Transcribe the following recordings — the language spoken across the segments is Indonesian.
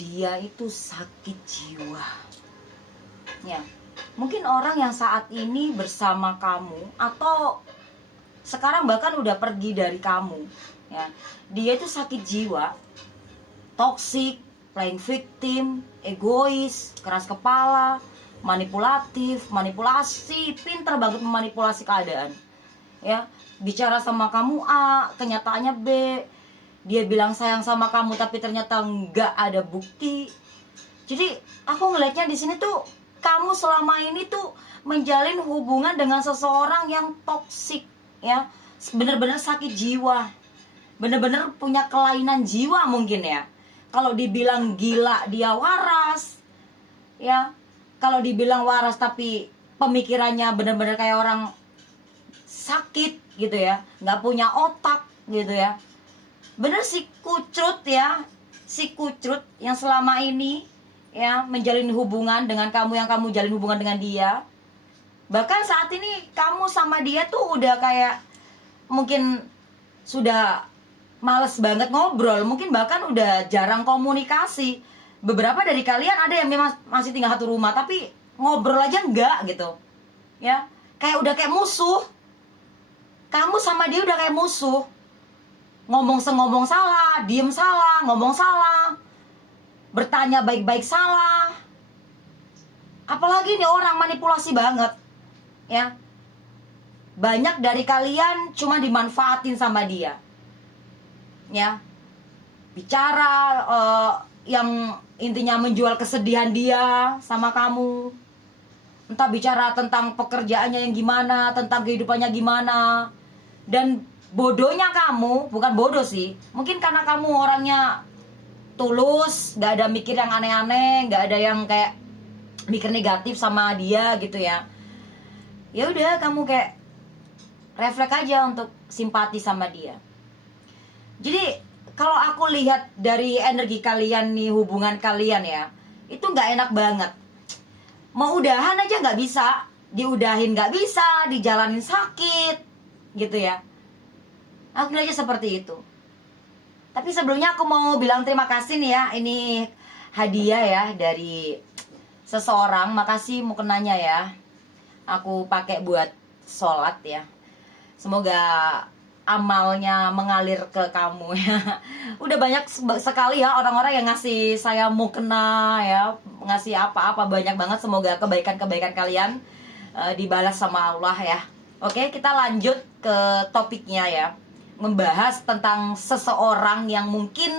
dia itu sakit jiwa. Ya, mungkin orang yang saat ini bersama kamu atau sekarang bahkan udah pergi dari kamu, ya, dia itu sakit jiwa, toksik, playing victim, egois, keras kepala, manipulatif, manipulasi, pinter banget memanipulasi keadaan. Ya, bicara sama kamu A, kenyataannya B. Dia bilang sayang sama kamu tapi ternyata nggak ada bukti. Jadi aku ngelihatnya di sini tuh kamu selama ini tuh menjalin hubungan dengan seseorang yang toksik, ya, bener-bener sakit jiwa, bener-bener punya kelainan jiwa mungkin ya. Kalau dibilang gila dia waras, ya. Kalau dibilang waras tapi pemikirannya bener-bener kayak orang sakit gitu ya, nggak punya otak gitu ya. Bener si Kucrut ya, si Kucrut yang selama ini ya menjalin hubungan dengan kamu, yang kamu jalin hubungan dengan dia. Bahkan saat ini kamu sama dia tuh udah kayak mungkin sudah males banget ngobrol, mungkin bahkan udah jarang komunikasi. Beberapa dari kalian ada yang memang masih tinggal satu rumah tapi ngobrol aja enggak gitu. Ya, kayak udah kayak musuh. Kamu sama dia udah kayak musuh. Ngomong salah, diem salah, ngomong salah, bertanya baik-baik salah. Apalagi nih orang manipulasi banget, ya. Banyak dari kalian cuma dimanfaatin sama dia, ya. Bicara yang intinya menjual kesedihan dia sama kamu. Entah bicara tentang pekerjaannya yang gimana, tentang kehidupannya gimana. Dan bodohnya kamu, bukan bodoh sih, mungkin karena kamu orangnya tulus, gak ada mikir yang aneh-aneh, gak ada yang kayak mikir negatif sama dia gitu ya. Ya udah, kamu kayak refleks aja untuk simpati sama dia. Jadi kalau aku lihat dari energi kalian nih, hubungan kalian ya, itu gak enak banget. Mau udahan aja gak bisa, diudahin gak bisa, dijalanin sakit gitu ya. Aku aja seperti itu. Tapi sebelumnya aku mau bilang terima kasih nih ya. Ini hadiah ya dari seseorang. Makasih mukenanya ya. Aku pakai buat sholat ya. Semoga amalnya mengalir ke kamu ya. Udah banyak sekali ya orang-orang yang ngasih saya mukena ya, ngasih apa-apa, banyak banget. Semoga kebaikan-kebaikan kalian dibalas sama Allah ya. Oke, kita lanjut ke topiknya ya. Membahas tentang seseorang yang mungkin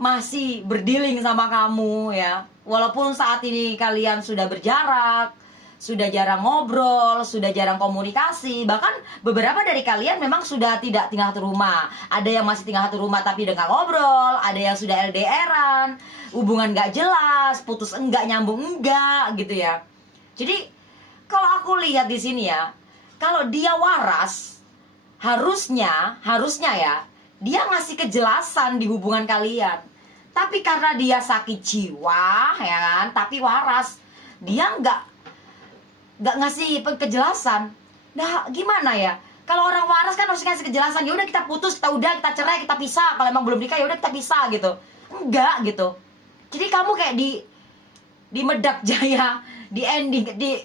masih berdealing sama kamu ya. Walaupun saat ini kalian sudah berjarak, sudah jarang ngobrol, sudah jarang komunikasi. Bahkan beberapa dari kalian memang sudah tidak tinggal satu rumah. Ada yang masih tinggal satu rumah tapi udah gak ngobrol. Ada yang sudah LDRan, hubungan gak jelas, putus enggak, nyambung enggak gitu ya. Jadi kalau aku lihat di sini ya, kalau dia waras, harusnya ya dia ngasih kejelasan di hubungan kalian. Tapi karena dia sakit jiwa ya kan, tapi waras, dia nggak ngasih kejelasan. Nah gimana ya, kalau orang waras kan harus ngasih kejelasan. Ya udah kita putus, kita udah, kita cerai, kita pisah. Kalau emang belum nikah ya udah kita pisah gitu. Enggak gitu. Jadi kamu kayak di Medak Jaya, di ending, di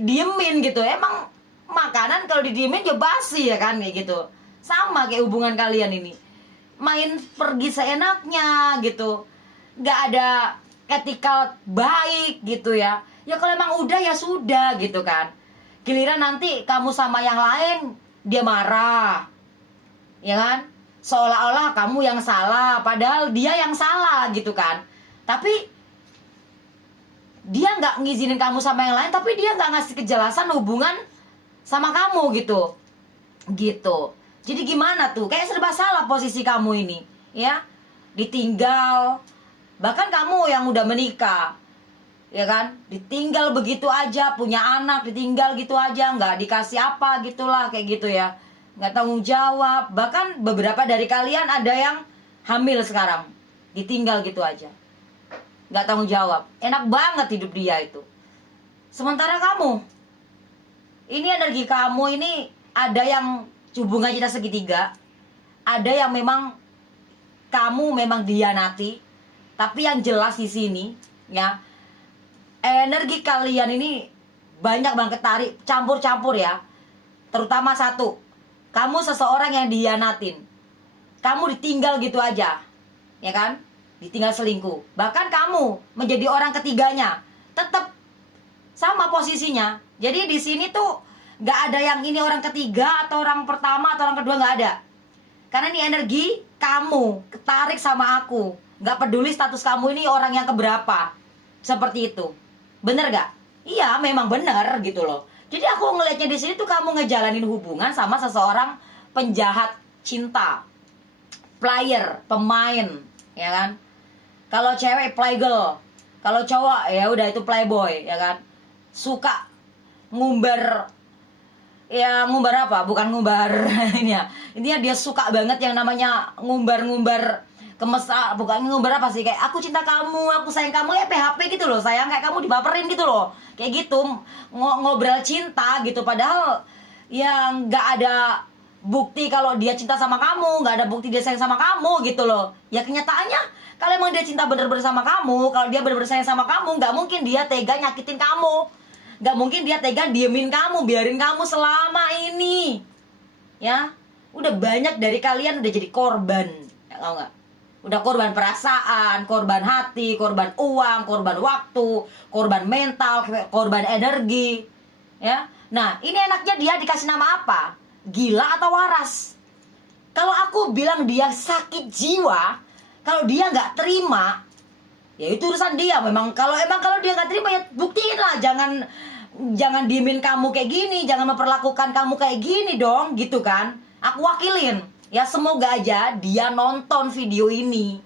diemin gitu. Emang makanan kalau didiemin ya basi ya kan, kayak gitu. Sama kayak hubungan kalian ini, main pergi seenaknya gitu, nggak ada etika baik gitu ya. Ya kalau emang udah ya sudah gitu kan. Giliran nanti kamu sama yang lain dia marah, ya kan, seolah-olah kamu yang salah padahal dia yang salah gitu kan. Tapi dia nggak ngizinin kamu sama yang lain, tapi dia nggak ngasih kejelasan hubungan sama kamu gitu. Jadi gimana tuh, kayak serba salah posisi kamu ini ya. Ditinggal, bahkan kamu yang udah menikah ya kan, ditinggal begitu aja, punya anak ditinggal gitu aja, nggak dikasih apa gitulah, kayak gitu ya, nggak tanggung jawab. Bahkan beberapa dari kalian ada yang hamil sekarang, ditinggal gitu aja, nggak tanggung jawab. Enak banget hidup dia itu. Sementara kamu, ini energi kamu ini ada yang hubungan cinta segitiga, ada yang memang kamu memang dihianati, Tapi yang jelas di sini ya, energi kalian ini banyak banget tarik, campur-campur ya. Terutama satu, kamu seseorang yang dihianatin. Kamu ditinggal gitu aja, ya kan? Ditinggal selingkuh. Bahkan kamu menjadi orang ketiganya, tetap sama posisinya. Jadi di sini tuh gak ada yang ini orang ketiga atau orang pertama atau orang kedua, gak ada. Karena ini energi kamu ketarik sama aku. Gak peduli status kamu ini orang yang keberapa. Seperti itu. Bener gak? Iya, memang bener gitu loh. Jadi aku ngelihatnya di sini tuh kamu ngejalanin hubungan sama seseorang penjahat cinta, player, pemain, ya kan? Kalau cewek playgirl, kalau cowok ya udah itu playboy, ya kan? Suka ngumbar, ya ngumbar apa? Bukan ngumbar ini ya. Intinya dia suka banget yang namanya ngumbar-ngumbar bukan ngumbar apa sih, kayak aku cinta kamu, aku sayang kamu, ya PHP gitu loh, sayang kayak kamu dibaperin gitu loh, kayak gitu, ngobrol cinta gitu, padahal yang nggak ada bukti kalau dia cinta sama kamu, nggak ada bukti dia sayang sama kamu gitu loh. Ya kenyataannya kalau emang dia cinta bener-bener sama kamu, kalau dia bener-bener sayang sama kamu, nggak mungkin dia tega nyakitin kamu, nggak mungkin dia tega diemin kamu, biarin kamu selama ini. Ya udah banyak dari kalian udah jadi korban, ya, tau nggak? Udah korban perasaan, korban hati, korban uang, korban waktu, korban mental, korban energi. Ya, nah ini enaknya dia dikasih nama apa? Gila atau waras? Kalau aku bilang dia sakit jiwa, kalau dia nggak terima, ya itu urusan dia. Memang kalau dia nggak terima, ya buktiin lah. Jangan diemin kamu kayak gini, jangan memperlakukan kamu kayak gini dong, gitu kan? Aku wakilin. Ya semoga aja dia nonton video ini,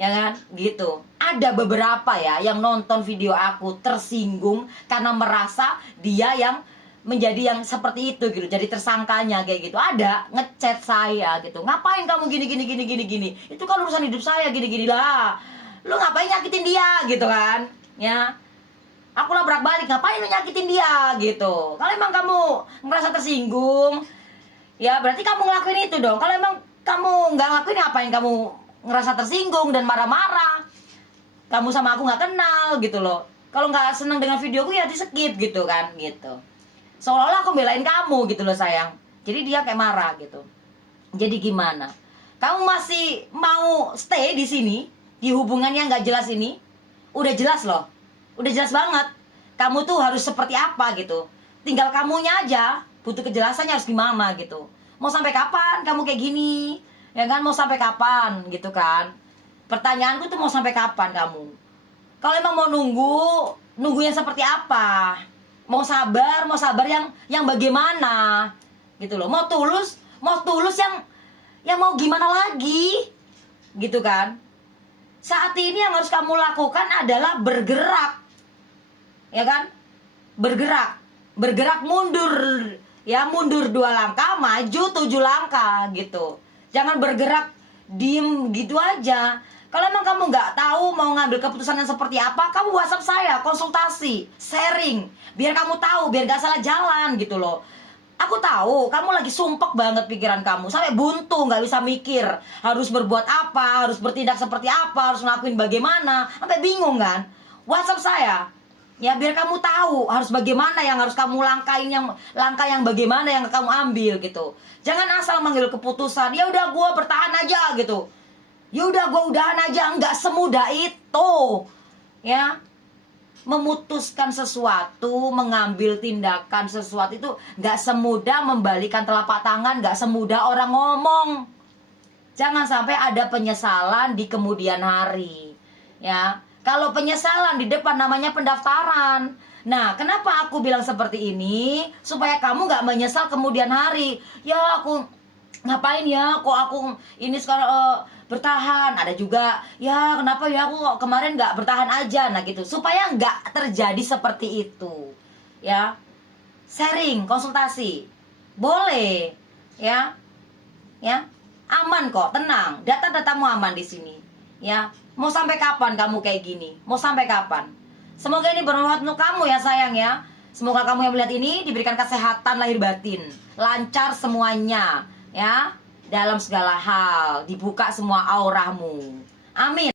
ya kan, gitu. Ada beberapa ya yang nonton video aku tersinggung karena merasa dia yang menjadi yang seperti itu gitu, jadi tersangkanya kayak gitu. Ada ngechat saya gitu, ngapain kamu gini, itu kan urusan hidup saya gini lah, lu ngapain nyakitin dia gitu kan, ya. Aku labrak balik, ngapain lu nyakitin dia gitu. Kalau emang kamu merasa tersinggung, ya berarti kamu ngelakuin itu dong. Kalau emang kamu nggak ngelakuin, ngapain kamu ngerasa tersinggung dan marah-marah? Kamu sama aku nggak kenal gitu loh. Kalau nggak seneng dengan videoku ya di skip gitu kan, gitu. Seolah-olah aku belain kamu gitu loh sayang. Jadi dia kayak marah gitu. Jadi gimana? Kamu masih mau stay di sini, di hubungan yang nggak jelas ini? Udah jelas loh. Udah jelas banget. Kamu tuh harus seperti apa gitu. Tinggal kamunya aja butuh kejelasannya harus gimana gitu. Mau sampai kapan kamu kayak gini? Ya kan, mau sampai kapan gitu kan? Pertanyaanku tuh mau sampai kapan kamu? Kalau emang mau nunggu yang seperti apa? Mau sabar yang bagaimana? Gitu loh. Mau tulus yang mau gimana lagi? Gitu kan? Saat ini yang harus kamu lakukan adalah bergerak. Ya kan? Bergerak mundur. Ya, mundur 2 langkah, maju 7 langkah gitu. Jangan bergerak diem gitu aja. Kalau emang kamu nggak tahu mau ngambil keputusan yang seperti apa, kamu WhatsApp saya, konsultasi, sharing, biar kamu tahu, biar gak salah jalan gitu loh. Aku tahu kamu lagi sumpek banget pikiran kamu, sampai buntu, nggak bisa mikir harus berbuat apa, harus bertindak seperti apa, harus ngelakuin bagaimana, sampai bingung kan. WhatsApp saya, ya biar kamu tahu harus bagaimana yang harus kamu langkah yang bagaimana yang kamu ambil gitu. Jangan asal mengambil keputusan, ya udah gue bertahan aja gitu. Ya udah gue udahan aja, nggak semudah itu. Ya. Memutuskan sesuatu, mengambil tindakan sesuatu itu nggak semudah membalikan telapak tangan, nggak semudah orang ngomong. Jangan sampai ada penyesalan di kemudian hari. Ya. Kalau penyesalan di depan namanya pendaftaran. Nah, kenapa aku bilang seperti ini? Supaya kamu gak menyesal kemudian hari. Ya, aku ngapain ya? Kok aku ini sekarang bertahan? Ada juga, ya kenapa ya aku kok kemarin gak bertahan aja? Nah gitu, supaya gak terjadi seperti itu. Ya, sharing, konsultasi. Boleh. Ya, aman kok, tenang. Data-datamu aman di sini. Ya, mau sampai kapan kamu kayak gini? Mau sampai kapan? Semoga ini bermanfaat untuk kamu ya sayang ya. Semoga kamu yang melihat ini diberikan kesehatan lahir batin, lancar semuanya ya, dalam segala hal, dibuka semua auramu. Amin.